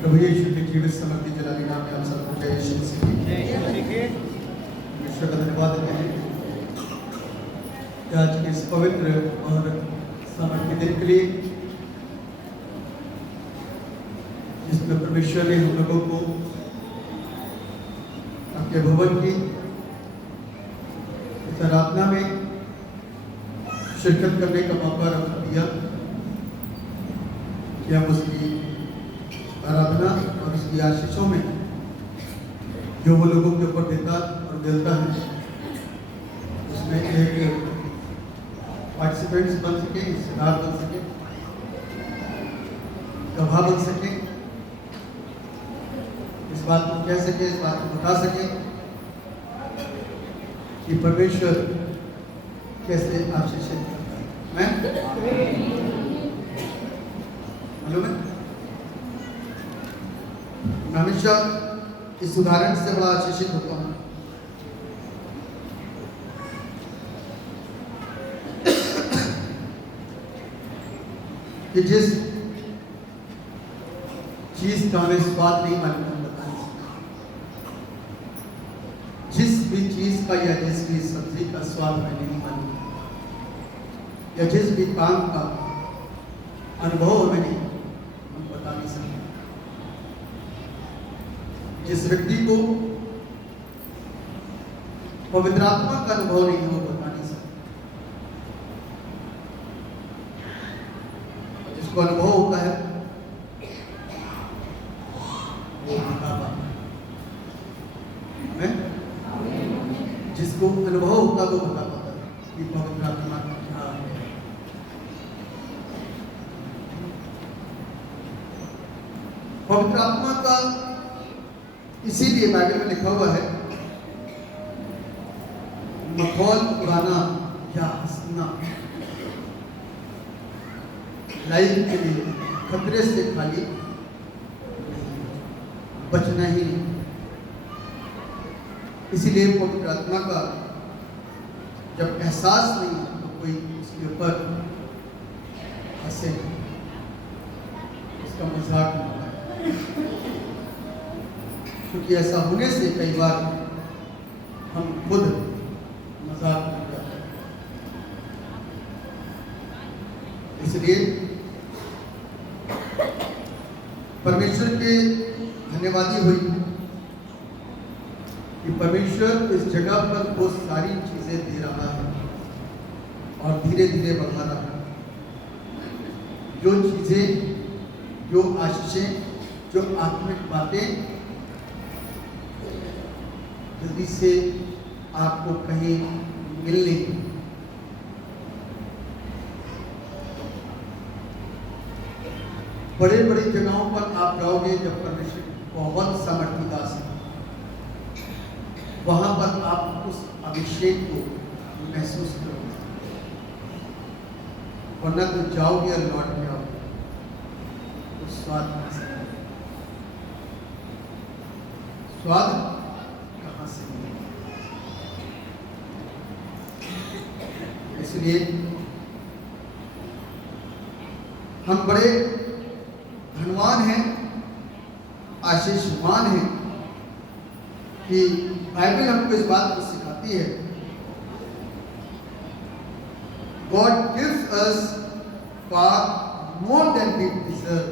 प्रभु यीशु के जीवित समर्थी जलाली नाम में आप सबको जय यीशु मसीह की। ईश्वर का धन्यवाद देते हैं कि आज के इस पवित्र और समर्थी दिन के लिए, जिसमें परमेश्वर ने हम लोगों को आपके भवन की इस आराधना में शिरकत करने का मौका रख दिया कि हम उसकी आराधना और उसकी आशीषों में जो वो लोगों के ऊपर देता और मिलता है, उसमें एक पार्टिसिपेंट्स बन सके, हिस्सेदार बन सके, गवाह बन सके, इस बात को कह सके, इस बात को बता सके कि परमेश्वर कैसे आशीषित करता है। मैं मालूम है, मैं हमेशा इस उदाहरण से बड़ा आशीषित होता हूँ। कि जिस चीज का हमें स्वाद नहीं मालूम, हम बता नहीं सकते। जिस भी चीज का या जिस भी सब्जी का स्वाद हमें नहीं मालूम, या जिस भी काम का अनुभव हमें नहीं, हम बता नहीं सकते। जिस व्यक्ति को पवित्र आत्मा का अनुभव नहीं है, वो बता नहीं सकता। और जिसको अनुभव होता है वो बता पाता है। जिसको अनुभव होता है वो बता पाता है कि पवित्र आत्मा क्या है। पवित्र आत्मा का इसीलिए बाइबल में लिखा हुआ है, मखौल उड़ाना या हंसना लाइफ के लिए खतरे से खाली बचना ही नहीं। इसीलिए पवित्र आत्मा का जब एहसास नहीं है तो कोई उसके ऊपर हंसे, उसका मजाक नहीं उड़ाए। क्योंकि ऐसा होने से कई बार हम खुद मजाक बन जाते हैं। इसलिए परमेश्वर के धन्यवादी हुई कि परमेश्वर इस जगह पर वो सारी चीजें दे रहा है और धीरे धीरे बढ़ा रहा है। जो चीजें, जो आशीषें, जो आत्मिक बातें जल्दी से आपको कहीं मिलने, बड़े बड़े जगहों पर आप जाओगे, जब परमेश्वर बहुत सामर्थ्य दास है, वहां पर आप उस अभिषेक को महसूस करोगे। वरना तो जाओगे और लौट के आओगे तो स्वाद कहां से मिलेगा? स्वाद कहां से मिलेगा? इसलिए हम बड़े धनवान हैं, आशीषवान हैं कि बाइबल हमको इस बात को सिखाती है, God gives us far more than we deserve।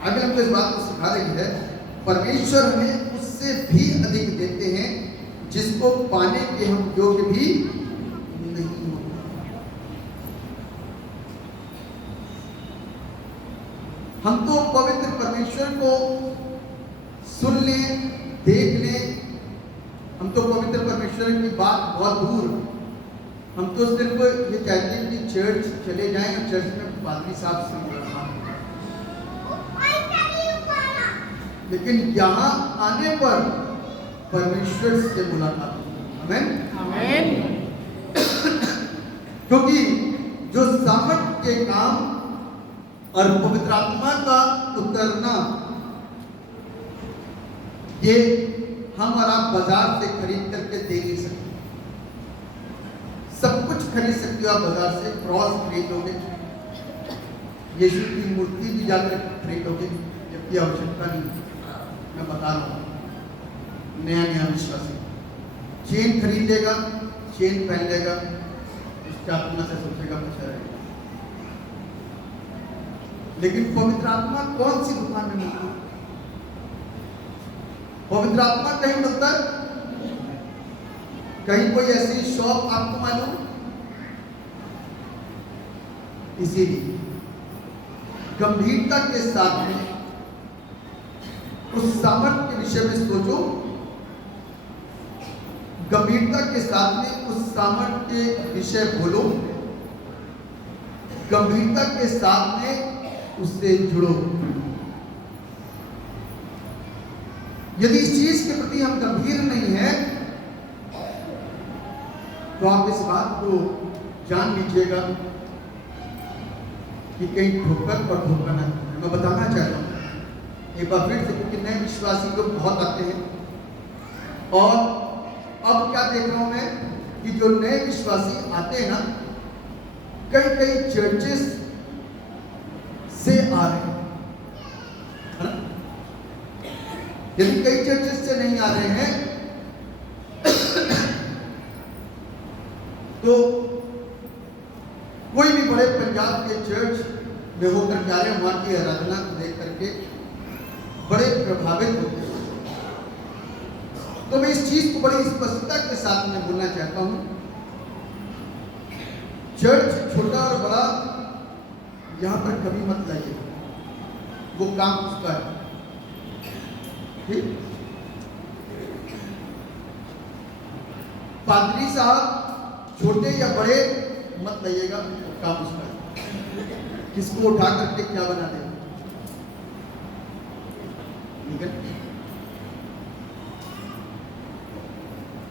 Bible हमको इस बात को सिखा रही है, परमेश्वर हमें उससे भी अधिक देते हैं जिसको पाने के हम योग्य भी नहीं होते। हम तो पवित्र परमेश्वर को सुन लें, देख लें, हम तो पवित्र परमेश्वर की बात बहुत दूर, हम तो उस दिन को ये चाहते हैं कि चर्च चले जाएं और चर्च में पादरी साहब से मुलाकात हो। लेकिन यहाँ आने पर परमेश्वर से मुलाकात हो। आमीन, आमीन। क्योंकि जो सामर्थ के काम और पवित्र आत्मा का उतरना, ये हम और आप बाजार से खरीद करके दे नहीं सकते। सब कुछ खरीद सकते हो आप बाजार से, क्रॉस खरीदोगे यीशु की मूर्ति भी जाकर खरीदोगे, जबकि आवश्यकता नहीं। मैं बता रहा हूँ, नया नया विश्वासी चेन खरीद लेगा, चेन पहन लेगा, उसकी आत्मा से सोचेगा बचा रहेगा। लेकिन पवित्र आत्मा कौन सी दुकान में मिलती है? पवित्र आत्मा कहीं मिलता है? कहीं कोई ऐसी शॉप आपको मालूम? इसीलिए गंभीरता के साथ में उस सामर्थ्य के विषय में सोचो, गंभीरता के साथ में उस सामर्थ्य के विषय बोलो, गंभीरता के साथ में उससे जुड़ो। यदि इस चीज के प्रति हम गंभीर नहीं हैं, तो आप इस बात को जान लीजिएगा कि कहीं ठोकर और धोखा ना। मैं बताना चाहता हूं एक बार फिर से, क्योंकि नए विश्वासी लोग बहुत आते हैं, और अब क्या देख रहा हूं मैं कि जो नए विश्वासी आते हैं ना, कई कई चर्चेस से आ रहे हैं, है ना? यदि कई चर्चेस से नहीं आ रहे हैं तो कोई भी बड़े पंजाब के चर्च में होकर के आ रहे हैं, वहां की आराधना को देख करके बड़े प्रभावित होते हैं। तो मैं इस चीज को बड़ी स्पष्टता के साथ में बोलना चाहता हूं, चर्च छोटा और बड़ा यहां पर कभी मत लाइए, वो काम उसका है, ठीक? पादरी साहब छोटे या बड़े मत लाइएगा, काम उसका है। किसको उठा करके क्या बना देगा, ठीक है?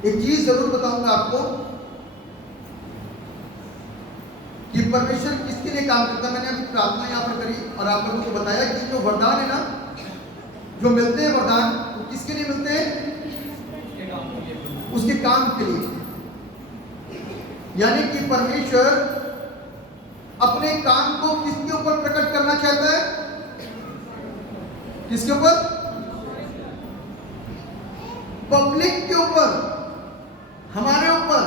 एक चीज जरूर बताऊंगा आपको कि परमेश्वर किसके लिए काम करता है। मैंने अभी प्रार्थना यहां पर करी और आप लोगों को बताया कि जो वरदान है ना, जो मिलते हैं वरदान, वो किसके लिए मिलते हैं? उसके काम के लिए। यानी कि परमेश्वर अपने काम को किसके ऊपर प्रकट करना चाहता है? किसके ऊपर? पब्लिक के ऊपर, हमारे ऊपर,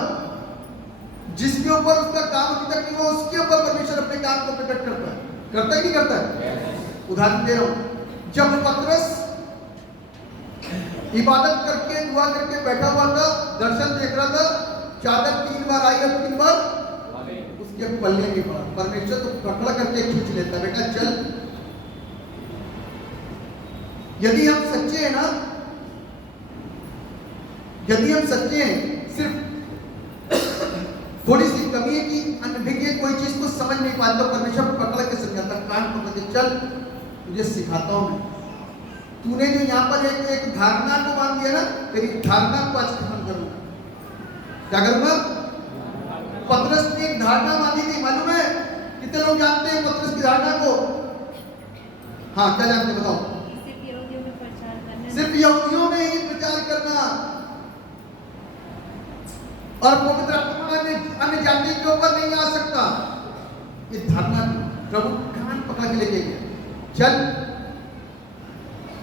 जिसके ऊपर उसका काम अभी तक नहीं हुआ, उसके ऊपर परमेश्वर अपने काम को प्रकट करता है। करता है कि करता है? उदाहरण दे रहा हूं, जब पतरस इबादत करके दुआ करके बैठा हुआ था, दर्शन देख रहा था, चादर 3 बार आई और 3 बार उसके पल्ले नहीं पड़ा। परमेश्वर तो पकड़ करके खींच लेता, बेटा चल। यदि हम सच्चे हैं ना, यदि हम सच्चे हैं, सिर्फ थोड़ी सी कमी है कि अनभिज्ञ कोई चीज को समझ नहीं पाता, परमेश्वर पकड़ के समझाता, कान पकड़ के चल तुझे सिखाता हूं मैं। तूने जो यहाँ पर एक धारणा को मान दिया ना, तेरी धारणा को आज खत्म करूंगा। क्या करूंगा? पतरस ने एक धारणा मानी थी, मालूम है? कितने लोग जानते हैं पतरस की धारणा को? हाँ, क्या जानते बताओ? सिर्फ यहूदियों में ही प्रचार करना और पवित्र आत्मा अन्य जाति के ऊपर नहीं आ सकता। ये धारणा प्रभु कान पकड़ के लेके गया, चल।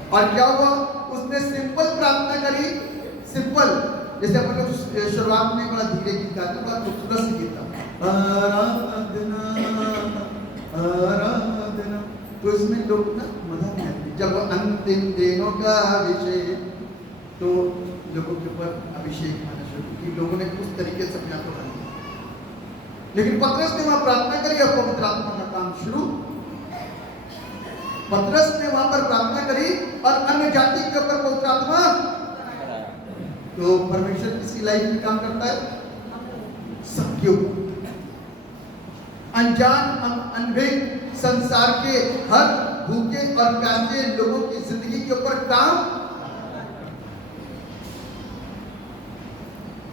और क्या हुआ? उसने सिंपल प्रार्थना करी, सिंपल, जैसे अपन लोग शुरुआत में बड़ा धीरे गीत गाते, बड़ा खूबसूरत से गीत था, आराधना आराधना, तो इसमें लोग ना मजा नहीं आती। जब अंतिम दिनों का अभिषेक, तो लोगों के ऊपर अभिषेक आना शुरू की, लोगों ने उस तरीके से अपने आप को बना दिया। लेकिन पतरस ने वहां प्रार्थना करी और पवित्र आत्मा का काम शुरू। पतरस ने वहां पर प्रार्थना करी और अन्य जाति के ऊपर पवित्र आत्मा। तो परमेश्वर किसकी लाइफ में काम करता है? सबके ऊपर। अनजान अनभिज्ञ संसार के हर भूखे और प्यासे लोगों की जिंदगी के ऊपर काम।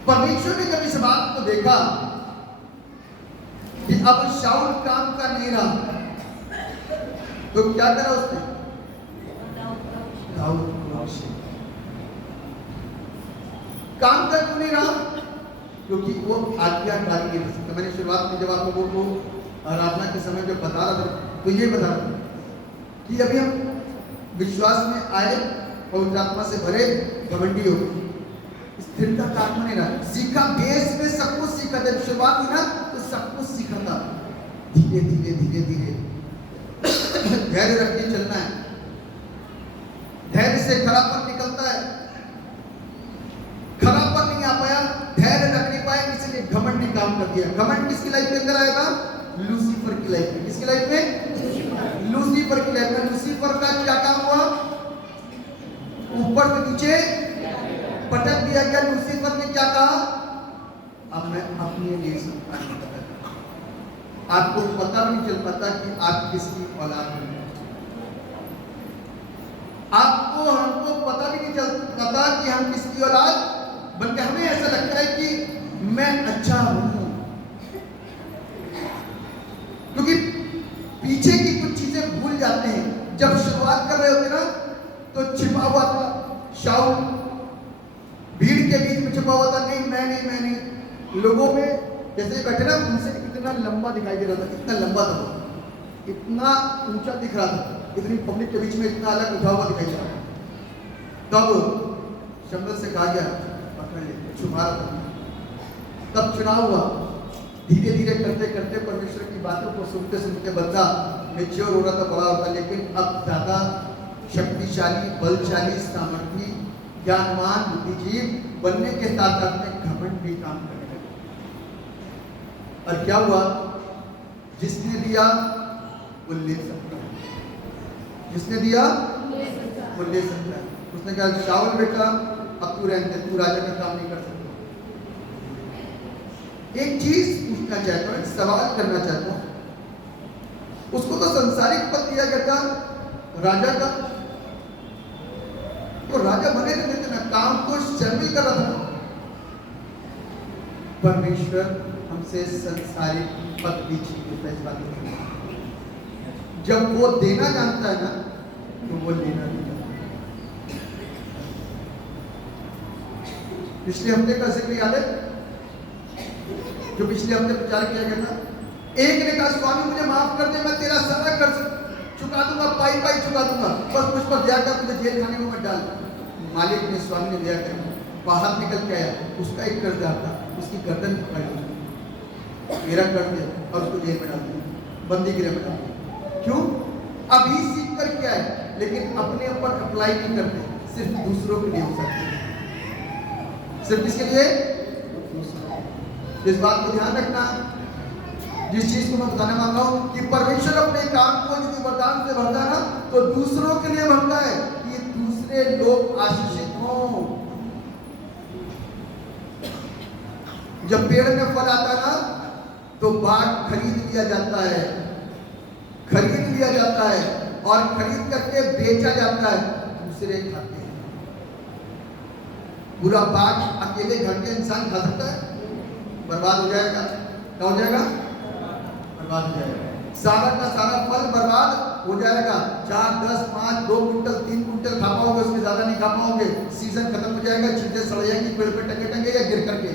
परमेश्वर ने जब इस बात को देखा कि अब शाऊल काम का नहीं रहा, तो क्या करा उसने? दाऊद को अभिषेक। काम का क्यों नहीं रहा? क्योंकि वो आज्ञाकारी नहीं रह सकता। मैंने शुरुआत में जब आप लोगों को आराधना के समय जब बता रहा था, तो ये बता रहा हूं कि अभी हम विश्वास में आए, पवित्र आत्मा से भरे, घमंडी हो गए, स्थिरता का आत्मा नहीं रहा, सीखा, बेस में सब कुछ सीखा। जब शुरुआत हुई ना तो सब कुछ सीखा था, धीरे धीरे धीरे धीरे धैर्य रख के चलना है। धैर्य से खराबपन निकलता है, खराबपन नहीं आ पाया, धैर्य रख नहीं पाए, इसलिए घमंड ने काम कर दिया। घमंड किसकी लाइफ के अंदर आएगा? लूसीफर की लाइफ में। किसकी लाइफ में? लूसीफर की लाइफ में। लूसीफर का क्या काम हुआ? ऊपर से नीचे पटक दिया गया। लूसीफर ने क्या कहा? अब मैं अपने लिए सब काम करता। आपको पता भी नहीं चल पाता कि आप किसकी औलाद हैं। आपको हमको पता भी नहीं चल पाता कि हम किसकी औलाद, बल्कि हमें ऐसा लगता है कि मैं अच्छा हूं, क्योंकि पीछे की कुछ चीजें भूल जाते हैं। जब शुरुआत कर रहे होते ना तो छिपा हुआ था शाऊल, भीड़ के बीच में छिपा हुआ था, नहीं मैं नहीं। लोगों में जैसे बैठे ना, उनसे कितना लंबा दिखाई दे रहा था, इतना लंबा था, इतना ऊंचा दिख रहा था, इतनी पब्लिक के बीच में इतना अलग उठा हुआ दिखाई दे रहा था। तब शमूएल से कहा गया पकड़ ले, छुपा रहा था। तब चुनाव हुआ, धीरे धीरे करते करते परमेश्वर की बातों को सुनते सुनते बंदा मैच्योर हो रहा था, बड़ा होता, लेकिन अब ज्यादा शक्तिशाली, बलशाली, सामर्थ्य, ज्ञानवान, बुद्धिजीव बनने के साथ साथ में घमंड भी काम करने लगे। और क्या हुआ? जिसने दिया वो ले सकता है, जिसने दिया वो ले सकता है। उसने कहा शाऊल बेटा अब तू रहने दे, तू राजा का काम नहीं कर सकता। एक चीज पूछना चाहता हूं, एक सवाल करना चाहता हूं। उसको तो संसारिक पद दिया गया था राजा का, तो राजा बने रहते थे ना, काम तो शामिल कर रहा था। परमेश्वर हमसे संसारिक पद भी छीनने का फैसला करता है। जब वो देना जानता है ना तो वो लेना नहीं जानता। पिछले हफ्ते का जिक्र याद है, जो पिछले हफ्ते प्रचार किया गया था? एक ने कहा स्वामी मुझे माफ कर दे, मैं तेरा सारा कर्ज चुका दूंगा, पाई पाई चुका दूंगा, बस मुझ पर दया कर, तुझे जेल खाने में मत डाल। मालिक ने, स्वामी ने दया कर, बाहर निकल के आया, उसका एक कर्जदार था, उसकी गर्दन पकड़ ली, मेरा कर्ज दे, और उसको जेल में डाल दिया, बंदी गृह में डाल दिया। क्यों? अभी सीख कर क्या है, लेकिन अपने ऊपर अप्लाई नहीं करते, सिर्फ दूसरों के लिए हो सकते हैं। सिर्फ किसके लिए? इस बात को ध्यान रखना। जिस चीज को मैं बताने वाला हूं कि परमेश्वर अपने काम को यदि वरदान से भरता है ना तो दूसरों के लिए भरता है कि दूसरे लोग आशीषित हों। जब पेड़ में फल आता है ना तो बाग खरीद लिया जाता है, खरीद लिया जाता है और खरीद करके बेचा जाता है, दूसरे खाते हैं। पूरा बाग अकेले घर के इंसान खा सकता है? बर्बाद हो जाएगा। क्या हो जाएगा? बर्बाद हो जाएगा। सारा का सारा फल बर्बाद हो जाएगा। 4, 10, 5, 2 कुंटल 3 कुंटल खा पाओगे, उसके ज्यादा नहीं खा पाओगे। सीजन खत्म हो जाएगा, चीजें सड़ जाएंगी पेड़ पे टंगे टंगे या गिर करके।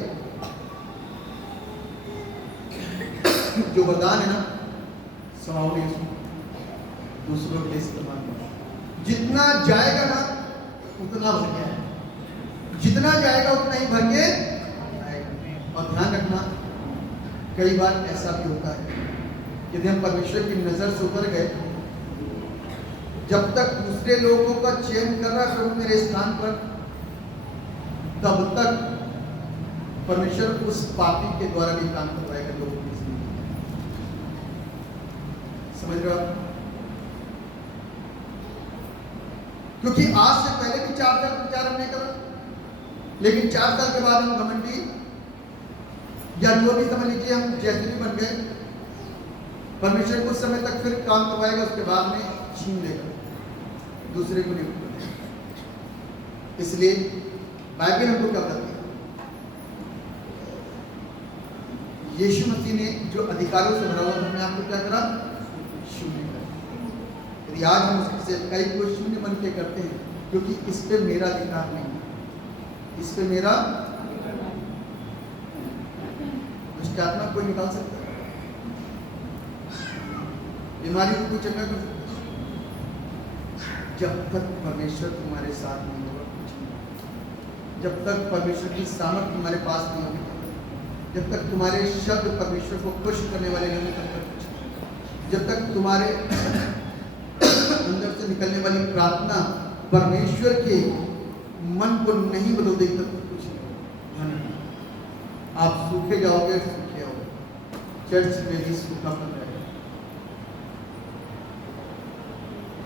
जो वरदान है ना, समाओगे दूसरों के इस्तेमाल करो। जितना जाएगा ना उतना भर गया है, जितना जाएगा उतना ही भर के आएगा। और ध्यान रखना, कई बार ऐसा भी होता है यदि हम परमेश्वर की नजर से उतर गए, जब तक दूसरे लोगों का चयन कर रहा है मेरे स्थान पर, तब तक परमेश्वर उस पापी के द्वारा भी काम करवाएगा लोगों की जिंदगी। समझ रहे हो आप? क्योंकि आज से पहले भी 4 साल प्रचार हमने करा, लेकिन 4 साल के बाद हम घमंडी या जो भी समझ लीजिए हम जैसे भी बन गए, परमेश्वर कुछ समय तक फिर काम करवाएगा, उसके बाद में छीन लेगा, दूसरे को नहीं करवाएगा। इसलिए बाइबल हमको क्या बताती है? यीशु मसीह ने जो अधिकारों से भरा हुआ हमने आपको क्या करा? शून्य करा। यदि आज हम उससे कई को शून्य बन के करते हैं, क्योंकि इस पे मेरा अधिकार नहीं, इस पे मेरा दुष्ट आत्मा कोई निकाल सकता है? बीमारी को चंगा कर सकता है। जब तक परमेश्वर तुम्हारे साथ नहीं होगा कुछ नहीं। जब तक परमेश्वर की सामर्थ तुम्हारे पास नहीं होगी, जब तक तुम्हारे शब्द परमेश्वर को खुश करने वाले नहीं होंगे, तब तक कुछ नहीं। जब तक तुम्हारे अंदर से निकलने वाली प्रार्थना परमेश्वर के मन को नहीं बदल देगी, तब तक कुछ नहीं। आप सूखे जाओगे, सूखे आओगे। चर्च में भी सूखापन रहेगा।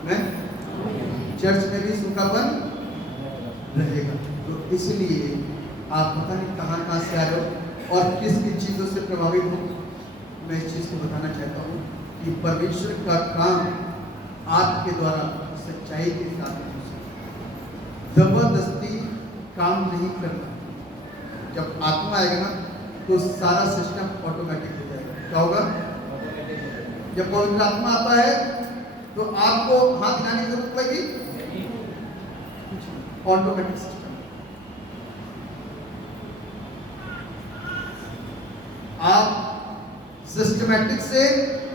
मैं चर्च में भी सूखापन रहेगा। तो इसलिए आप पता नहीं कहाँ से आए हो और किस किस चीज़ों से प्रभावित हो। मैं इस चीज़ को बताना चाहता हूँ कि परमेश्वर का काम आपके द्वारा सच्चाई के साथ जबरदस्ती काम नहीं करना। जब आत्मा आएगा ना तो सारा सिस्टम ऑटोमेटिक हो जाएगा। क्या होगा? जब पवित्र आत्मा आता है तो आपको हाथ हिलाने की जरूरत पड़ेगी, ऑटोमेटिक सिस्टम। आप सिस्टमैटिक से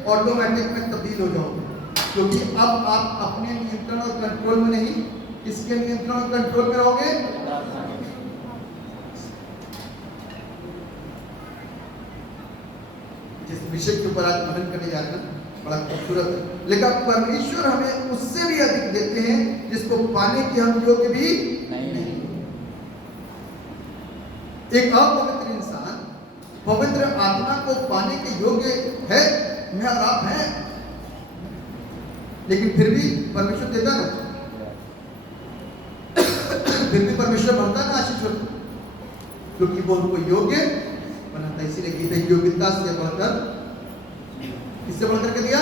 ऑटोमेटिक में तब्दील हो जाओगे, क्योंकि अब आप अपने नियंत्रण और कंट्रोल में नहीं, किसके नियंत्रण और कंट्रोल में रहोगे? जिस विषय के ऊपर आज मनन करने जा रहे हैं बड़ा खूबसूरत है, लेकिन परमेश्वर हमें उससे भी अधिक देते हैं जिसको पाने की हम योग्य भी नहीं। एक अपवित्र इंसान पवित्र आत्मा को पाने के योग्य है, मैं और आप हैं, लेकिन फिर भी परमेश्वर देता ना, फिर भी परमेश्वर बनता ना आशीष होता, क्योंकि वो उनको योग्य बनाता। इसीलिए गीता योग्यता से बढ़कर, किससे बढ़कर के दिया?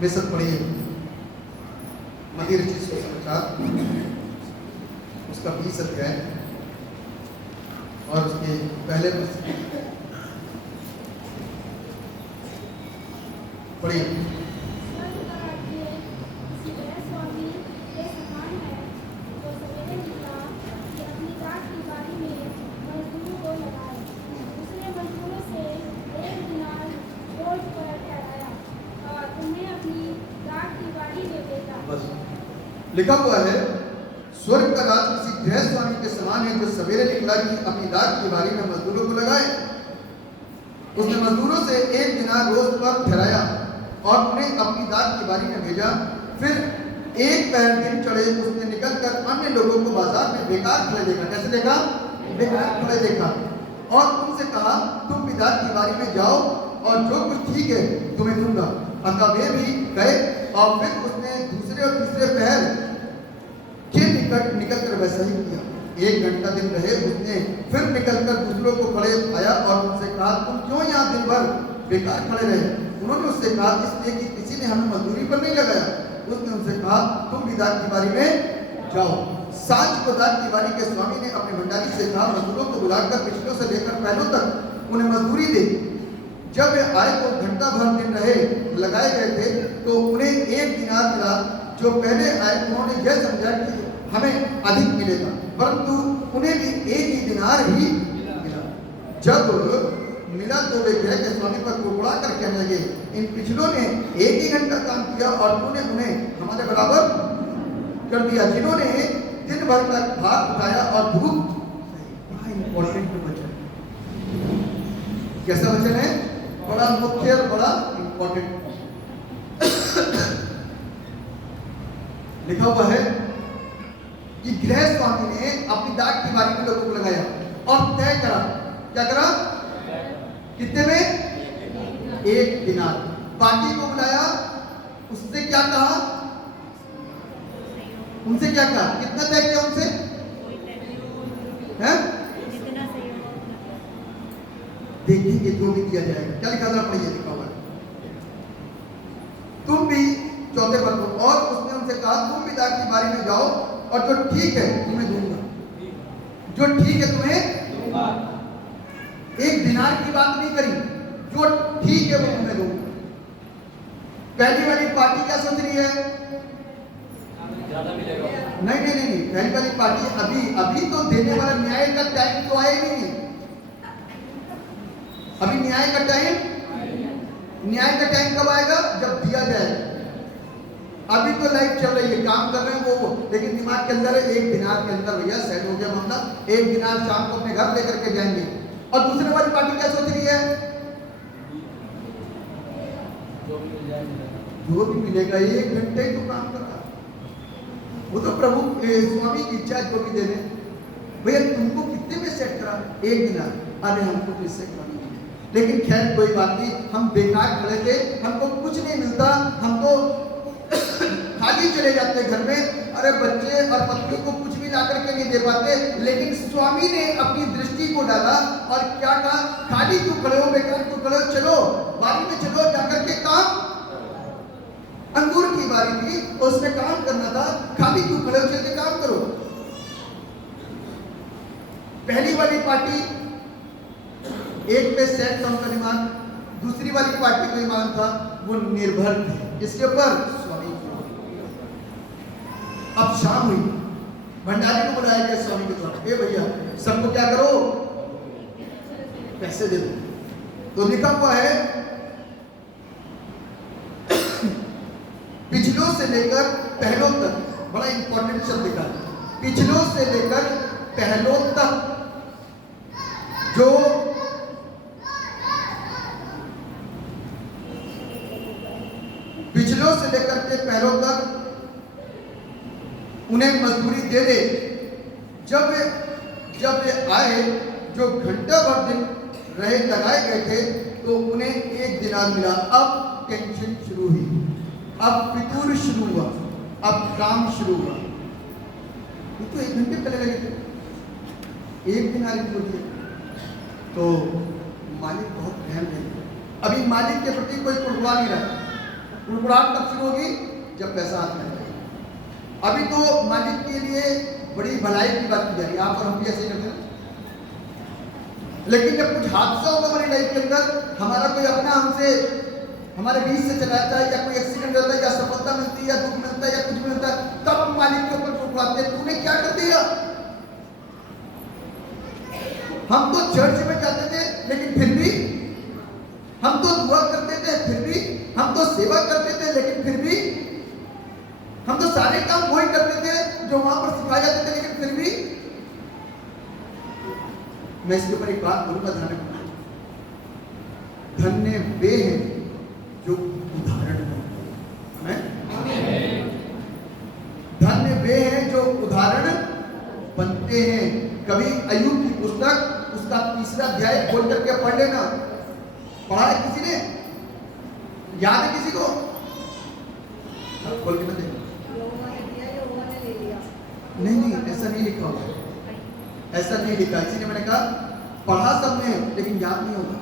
वे सब पढ़िए मती रचित सुसमाचार उसका 20 अध्याय और उसके पहले पढ़िए। लिखा हुआ है, स्वर्ग का राज किसी गृह स्वामी के समान है जो सवेरे निकला कि अपनी दाख की बारी में मजदूरों को लगाए। उसने मजदूरों से 1 दिनार रोज पर ठहराया और उन्हें अपनी दाख की बारी में भेजा। फिर एक पहर दिन चढ़े उसने निकलकर अन्य लोगों को बाजार में बेकार खड़े देखा। कैसे देखा? बेकार खड़े देखा और उनसे कहा, तुम भी दाख की बारी में जाओ और जो कुछ ठीक है तुम्हें दूंगा। अतः वे भी गए और फिर उसने दूसरे और तीसरे पहर के निकल कर वैसा ही किया। 1 घंटा दिन रहे, उसने फिर निकलकर दूसरों को खड़े पाया और उनसे कहा, तुम क्यों यहाँ दिन भर बेकार खड़े रहे? उन्होंने उससे कहा, इसलिए कि किसी ने हमें मजदूरी पर नहीं लगाया। उसने उनसे कहा, तुम भी दाख की बारी में जाओ। सांझ को दाख की बारी के स्वामी ने अपने भंडारी से कहा, मजदूरों को बुलाकर पिछलों से लेकर पहलों तक उन्हें मजदूरी दे। जब वे आए तो घंटा भर दिन रहे लगाए गए थे तो उन्हें 1 दिनार मिला। जो पहले आए उन्होंने यह समझा कि हमें अधिक मिलेगा, परंतु उन्हें भी 1 ही दिनार ही मिला। जब मिला तो वे गृह के स्वामी पर कुड़कुड़ा कर कहने लगे, इन पिछलों ने 1 ही घंटा काम किया और तूने उन्हें हमारे बराबर कर दिया, जिन्होंने दिन भर तक भार उठाया और धूप। इंपॉर्टेंट वचन, कैसा वचन है? बड़ा मुख्य और बड़ा इंपॉर्टेंट। लिखा हुआ है कि गृह स्वामी ने अपनी दाख की बारी में लोगों को लगाया और तय करा। क्या करा? कितने में? 1 दिनार। बाकी को बुलाया, उससे क्या कहा? उनसे क्या कहा? कितना तय किया उनसे? हैं? देखेंगे जो भी दिया जाएगा। क्या लिखा था? पढ़िए, लिखा हुआ है, तुम भी 4 पद को। और उसने उनसे कहा, तुम भी दाख की बारी में जाओ और जो ठीक है तुम्हें दूंगा। जो ठीक है तुम्हें दूंगा। 1 दिनार की बात नहीं करी, जो ठीक है वो तुम्हें दूंगा। पहली वाली पार्टी क्या सोच रही है? नहीं नहीं नहीं, पहली वाली पार्टी अभी तो देने वाला न्याय का टाइम तो आया नहीं है। अभी न्याय का टाइम कब आएगा? जब दिया जाएगा। अभी तो लाइफ चल रही है, काम कर रहे हैं वो, लेकिन दिमाग के अंदर है 1 दिनार के अंदर भैया सेट हो गया मामला, 1 दिनार शाम को अपने घर लेकर के जाएंगे। और दूसरे वाली पार्टी क्या सोच रही है? जो भी मिलेगा 1 घंटे ही तो काम कर रहा, वो तो प्रभु स्वामी की इच्छा जो भी दे रहे। भैया तुमको कितने में सेट करा? 1 दिनार। अरे हमको तो इससे कम नहीं है, लेकिन खैर कोई बात नहीं, हम बेकार खड़े थे, हमको कुछ नहीं मिलता, हम तो खाली चले जाते घर में। अरे बच्चे और पत्नियों को कुछ भी ला करके नहीं दे पाते, लेकिन स्वामी ने अपनी दृष्टि को डाला और क्या कहा? खाली क्यों खड़े हो, बेकार क्यों खड़े हो, चलो बारी में चलो, जाकर के काम। अंगूर की बारी थी, उसमें काम करना था, खाली क्यों खड़े हो, चलते काम करो। पहली वाली पार्टी एक पे सेट था उनका दिमाग, दूसरी वाली पार्टी का ईमान था, वो निर्भर थे इसके ऊपर स्वामी। अब शाम हुई, भंडारी को बुलाया गया स्वामी के द्वारा, ए भैया सबको क्या करो, पैसे दे दो। तो लिखा हुआ है पिछलों से लेकर पहलों तक, बड़ा इंपॉर्टेंट शब्द लिखा है, पिछलों से लेकर पहलों तक जो पिछलों से लेकर के पहलों तक उन्हें मजदूरी दे दे। जब वे आए, जो घंटा भर दिन रहे लगाए गए थे, तो उन्हें 1 दिनार मिला। अब टेंशन शुरू हुई, अब फितूर शुरू हुआ, अब काम शुरू हुआ। ये तो 1 घंटे पहले लगे थे, 1 दिनार क्यों दिए? तो मालिक बहुत रहम है। अभी मालिक के प्रति कोई कुड़कुड़ा नहीं रहा। कुड़कुड़ाहट कब शुरू होगी? जब पैसा हाथ में आएगा। अभी तो मालिक के लिए बड़ी भलाई की बात की जा रही है, आप और हम भी ऐसे करते हैं। लेकिन जब कुछ हादसा होगा हमारी लाइफ के अंदर, हमारा कोई अपना हमसे हमारे बीच से चला जाता है, या कोई एक्सीडेंट होता है, या सफलता मिलती है, या दुख मिलता है, या कुछ भी मिलता है, तब हम मालिक के ऊपर कुड़कुड़ाते हैं, तूने क्या कर दिया? हम तो चर्च में जाते थे, लेकिन फिर भी हम तो दुआ करते थे, फिर भी हम तो सेवा करते थे, लेकिन फिर भी हम तो सारे काम वही करते थे जो वहां पर सिखाए जाते थे, लेकिन फिर भी। मैं इसके ऊपर एक बात बोलूंगा, ध्यान रखना। धन्य वे हैं जो उदाहरण बनते हैं। धन्य वे हैं जो उदाहरण बनते हैं। कभी अय्यूब की पुस्तक उसका 3रा अध्याय खोल करके पढ़ लेना। पढ़ा है किसी ने? याद है किसी को? खोल के देखो। नहीं, ऐसा नहीं लिखा हुआ, ऐसा नहीं लिखा। इसीलिए मैंने कहा पढ़ा सबने, लेकिन याद नहीं होगा।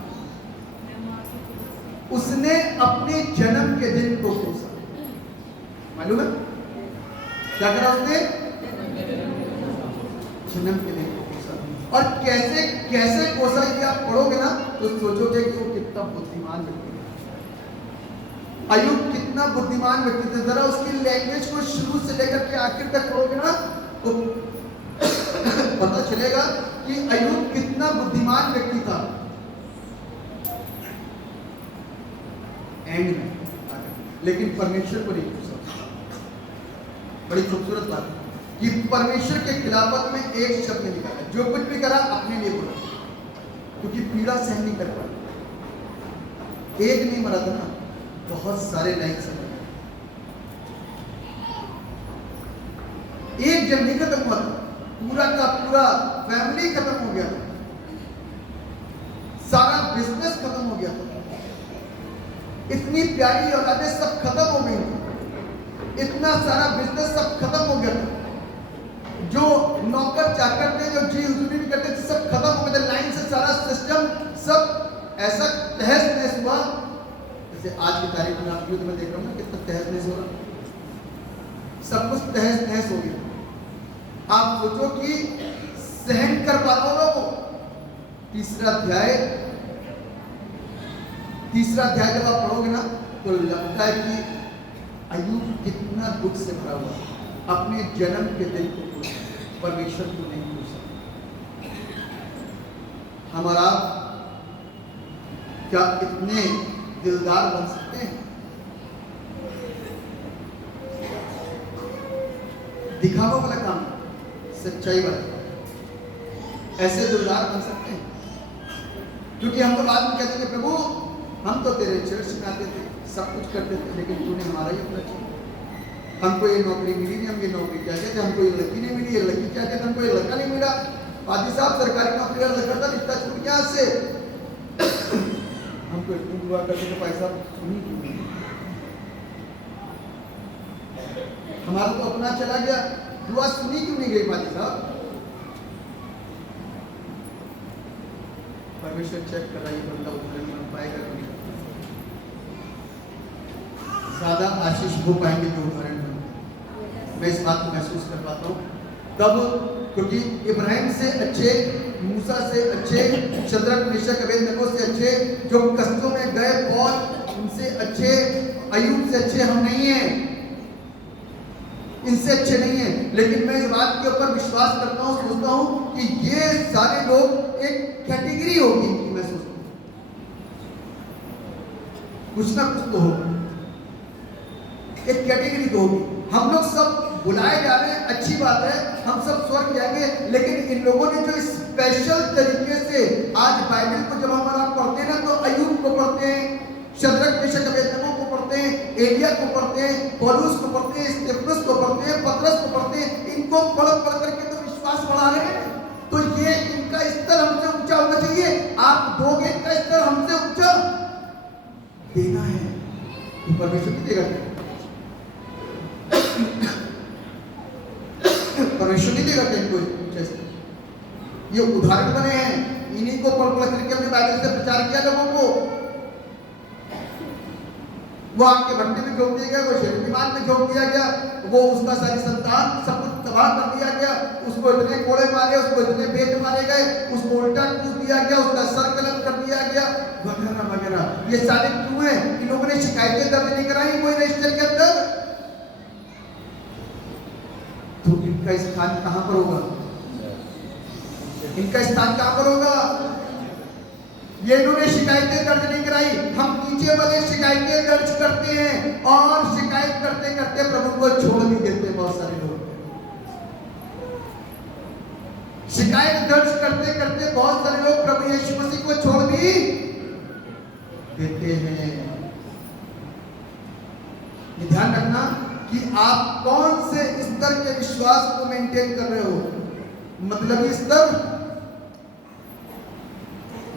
उसने अपने जन्म के दिन को कोसा। मालूम है क्या करा उसने? जन्म के दिन को कोसा। और कैसे कैसे कोसा, ये आप पढ़ोगे ना तो सोचोगे कि वो कितना बुद्धिमान व्यक्ति है। अय्यूब कितना बुद्धिमान व्यक्ति था। जरा उसकी लैंग्वेज को शुरू से लेकर के आखिर तक पढ़ोगे ना तो पता चलेगा कि अय्यूब कितना बुद्धिमान व्यक्ति था। एंड में लेकिन परमेश्वर को नहीं पूछा। बड़ी खूबसूरत बात कि परमेश्वर के खिलाफत में एक शब्द नहीं निकाला। जो कुछ भी करा अपने लिए बोला, क्योंकि पीड़ा सहन नहीं कर पाया। एक नहीं मरा था ना, बहुत सारे लाइन से एक जब नहीं खत्म हुआ था, पूरा का पूरा फैमिली खत्म हो गया था, सारा बिजनेस खत्म हो गया था, इतनी प्यारी औलादें सब खत्म हो गई थी, इतना सारा बिजनेस सब खत्म हो गया था, जो नौकर चाकर थे, जो जी हुजूरी भी करते थे, सब खत्म हो गए थे। लाइन से सारा सिस्टम सब ऐसा तहस नहस हुआ। जैसे आज की तारीख में आप युद्ध में देख रहे हो ना, कितना तहस नहस हो रहा, सब कुछ तहस नहस हो गया। आप सोचो कि सहन कर पाते हो लोग। 3रा अध्याय जब आप पढ़ोगे ना तो लगता है कि अय्यूब कितना दुख से भरा हुआ, अपने जन्म के दिन को परमेश्वर को नहीं पूछा। हमारा क्या इतने दिलदार बन सकते हैं? दिखावा वाला काम, सच्चाई वाला, ऐसे दिलदार बन सकते हैं? क्योंकि हम तो बाद में कहते थे प्रभु हम तो तेरे चर्च में आते थे, सब कुछ करते थे, लेकिन तूने हमारा ही अपना किया। हमको ये नौकरी मिली नहीं, हम ये नौकरी चाहते थे, हमको ये लड़की नहीं मिली, ये लड़की चाहते थे, हमको ये लड़का नहीं मिला। पादी साहब सरकारी नौकरी वाला लड़का था, रिश्ता छूट गया से। हमको इतनी दुआ करते थे, पैसा सुनी क्यों नहीं? हमारा तो अपना चला गया, दुआ सुनी क्यों नहीं गई पादी साहब? परमेश्वर चेक कर रहा है, बंदा उतरने में पाएगा नहीं, ज्यादा आशीष हो पाएंगे जो उदाहरण में। मैं इस बात को महसूस कर पाता हूँ तब, क्योंकि इब्राहिम से अच्छे, मूसा से अच्छे, शद्रक मेशक अबेदनगो से अच्छे, जो कस्बों में गए पौल, उनसे अच्छे, अय्यूब से अच्छे हम नहीं हैं, इनसे अच्छे नहीं हैं। लेकिन मैं इस बात के ऊपर विश्वास करता हूँ, सोचता हूँ कि ये सारे लोग एक कैटेगरी होगी इनकी, मैं सोचता हूँ कुछ ना कुछ तो होगा, एक कैटेगरी तो होगी। हम लोग सब बुलाए जा रहे हैं, अच्छी बात है, हम सब स्वर्ग जाएंगे, लेकिन इन लोगों ने जो स्पेशल तरीके से आज बाइबल को जब हमारा पढ़ते हैं ना, तो अय्यूब को पढ़ते हैं, शद्रक मेशक अबेदनगो को पढ़ते हैं, एलिया को पढ़ते हैं, पौलुस को पढ़ते हैं, स्तेफनस को पढ़ते हैं, पतरस को पढ़ते हैं, इनको पढ़ पढ़ करके तो विश्वास बढ़ा रहे हैं। तो ये इनका स्तर हमसे ऊंचा होना चाहिए। आप दोगे इनका स्तर हमसे ऊंचा, देना है तो परमेश्वर भी देगा। परमेश्वर नहीं देगा क्या इनको ऊंचा स्तर? ये उदाहरण बने हैं, इन्हीं को पढ़ पढ़ करके हमने बाइबल से प्रचार किया लोगों को। वो आपके भट्टे में झोंक दिया गया, वो शेरदीवान में झोंक दिया गया, वो उसका सारी संतान सब कुछ तबाह कर दिया गया, उसको इतने कोड़े मारे, उसको इतने बेट मारे गए, उसको उल्टा कूद दिया गया, उसका सर कलम कर दिया गया, वगैरह वगैरह। ये सारे क्यों हैं? इन लोगों ने शिकायतें दर्ज नहीं कराई कोई रजिस्टर के अंदर, तो इनका स्थान कहां पर होगा? इनका स्थान कहां पर होगा? ये इन्होंने शिकायतें दर्ज नहीं कराई, हम नीचे वाले शिकायतें दर्ज करते हैं, और शिकायत करते करते प्रभु को छोड़ भी देते हैं। बहुत सारे लोग शिकायत दर्ज करते करते बहुत सारे लोग प्रभु यीशु मसीह को छोड़ भी देते हैं। ये ध्यान रखना कि आप कौन से स्तर के विश्वास को मेंटेन कर रहे हो, मतलब स्तर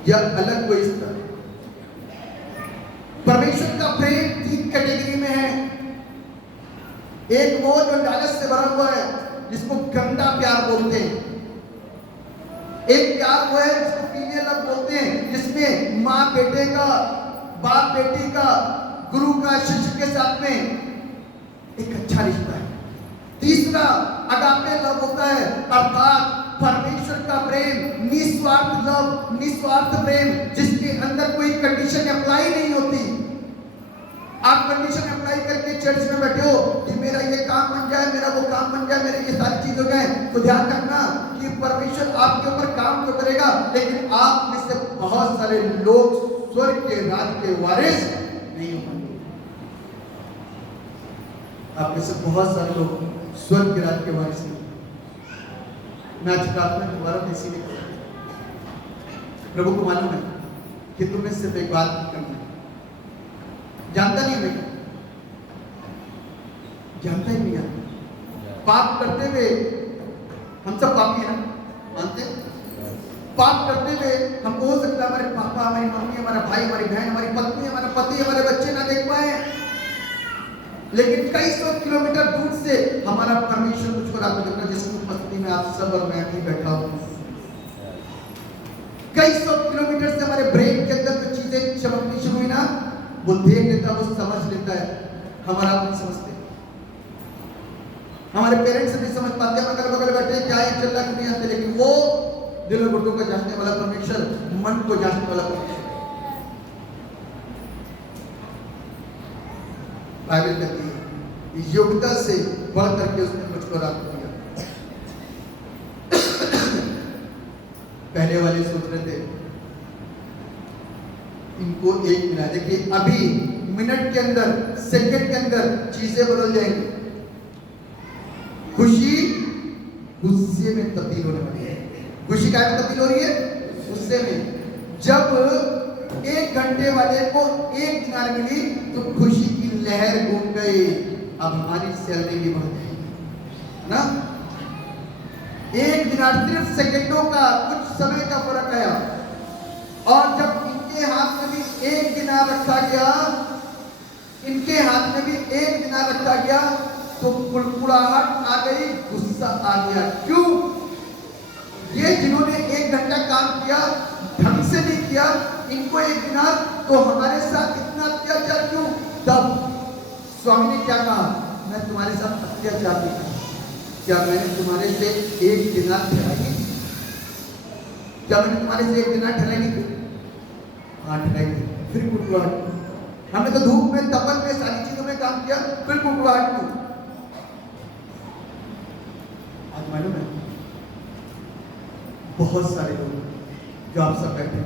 या अलग कोई स्तर। परमेश्वर का प्रेम 3 कैटेगरी में है। एक वो जो लालच से भरा हुआ है, जिसको गंदा प्यार बोलते हैं। एक प्यार वो है जिसको फीलियल लव बोलते हैं, जिसमें माँ बेटे का, बाप बेटी का, गुरु का शिष्य के साथ में एक अच्छा रिश्ता है। तीसरा अगापे लव होता है, अर्थात परमेश्वर का प्रेम, निस्वार्थ लव, निस्वार्थ प्रेम, जिसके अंदर कोई कंडीशन अप्लाई नहीं होती। आप कंडीशन अप्लाई करके चर्च में बैठे हो कि मेरा ये काम बन जाए, मेरा वो काम बन जाए, मेरे ये सारी चीज हो जाए, तो ध्यान रखना कि परमेश्वर आपके ऊपर काम तो करेगा, लेकिन आप में से बहुत सारे लोग स्वर्ग के राज के वारिस नहीं हो पाएंगे। आप में से बहुत सारे लोग स्वर्ग के राज के वारिस नहीं। मैं आज प्रार्थना दोबारा इसीलिए कर रहा हूं, प्रभु को मालूम है कि तुम्हें सिर्फ एक बात करना है। जानता नहीं मैं, जानता ही नहीं है। पाप करते हुए हम सब पापी हैं, मानते हैं? पाप करते हुए हमको हो सकता है हमारे पापा, हमारी मम्मी, हमारा भाई, हमारी बहन, हमारी पत्नी, हमारा पति, हमारे बच्चे ना देख पाए, लेकिन कई 100 किलोमीटर दूर से हमारा परमेश्वर मुझको रात में, जिसकी उपस्थिति में आप सब और मैं भी बैठा हूं, कई 100 किलोमीटर से हमारे ब्रेन के अंदर जो चीजें चमकनी शुरू हुई ना, वो देख लेता, वो समझ लेता है। हमारा आप नहीं समझते, हमारे पेरेंट्स नहीं समझ पाते, हम अगल बगल बैठे क्या ये चल रहा है नहीं आते, लेकिन वो दिल और गुर्दों को जांचने वाला परमेश्वर, मन को जांचने वाला परमेश्वर। बाइबल कहती है योग्यता से बढ़ करके उसने मुझको रख दिया। पहले वाले सोच रहे थे इनको एक मिला। देखिए अभी मिनट के अंदर, सेकंड के अंदर चीजें बदल जाएंगी। खुशी गुस्से में तब्दील होने वाली है। खुशी काय में तब्दील हो रही है? गुस्से में। जब 1 घंटे वाले को 1 दिनार मिली तो खुशी की लहर घूम गई। अब हमारी सैलरी भी बढ़ गई ना। 1 दिनार सिर्फ सेकंडों का, कुछ समय का फर्क आया। और जब इनके हाथ में भी 1 दिनार रखा गया, इनके हाथ में भी 1 दिनार रखा गया तो कुड़कुड़ाहट आ गई, गुस्सा आ गया। क्यों? ये जिन्होंने 1 घंटा काम किया, ढंग से नहीं किया, इनको 1 दिनार, तो हमारे साथ इतना अत्याचार क्यों? तब स्वामी ने क्या कहा? मैं तुम्हारे साथ अत्याचार नहीं करा। क्या मैंने तुम्हारे से 1 दिनार ठहराई? क्या मैंने तुम्हारे से 1 दिनार ठहराई थी? हाँ ठहराई थी। फिर कुड़कुड़ाहट? हमने तो धूप में, तपन में, सारी चीजों में काम किया, फिर कुड़कुड़ाहट क्यों? आज मालूम है बहुत सारे लोग जो आप सब बैठे हैं,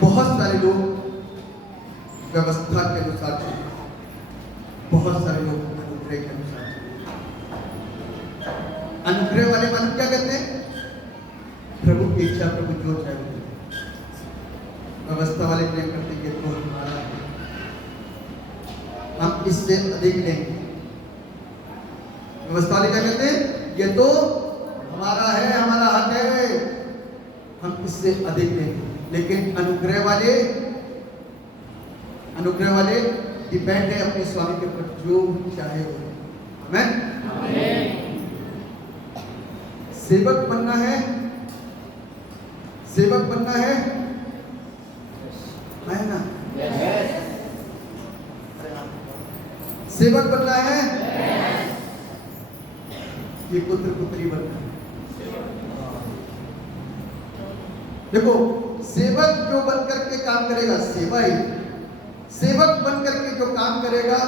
बहुत सारे लोग व्यवस्था के अनुसार चलते, बहुत सारे लोग अनुग्रह के अनुसार चलते। अनुग्रह वाले मालूम क्या कहते हैं? प्रभु की इच्छा, प्रभु जो चाहे। व्यवस्था वाले प्रेम करते हैं तो हमारा है, हम इससे अधिक लेंगे। व्यवस्था वाले क्या कहते हैं? ये तो हमारा है, हमारा हक है, हम इससे अधिक लेंगे। लेकिन अनुग्रह वाले डिपेंड है अपने स्वामी के ऊपर, जो चाहे वो। आमीन। सेवक बनना है, सेवक बनना है ना? सेवक बनना है, ये पुत्र पुत्री बनना है। देखो सेवक जो बन करके काम करेगा, सेवा ही। सेवक बन करके जो काम करेगा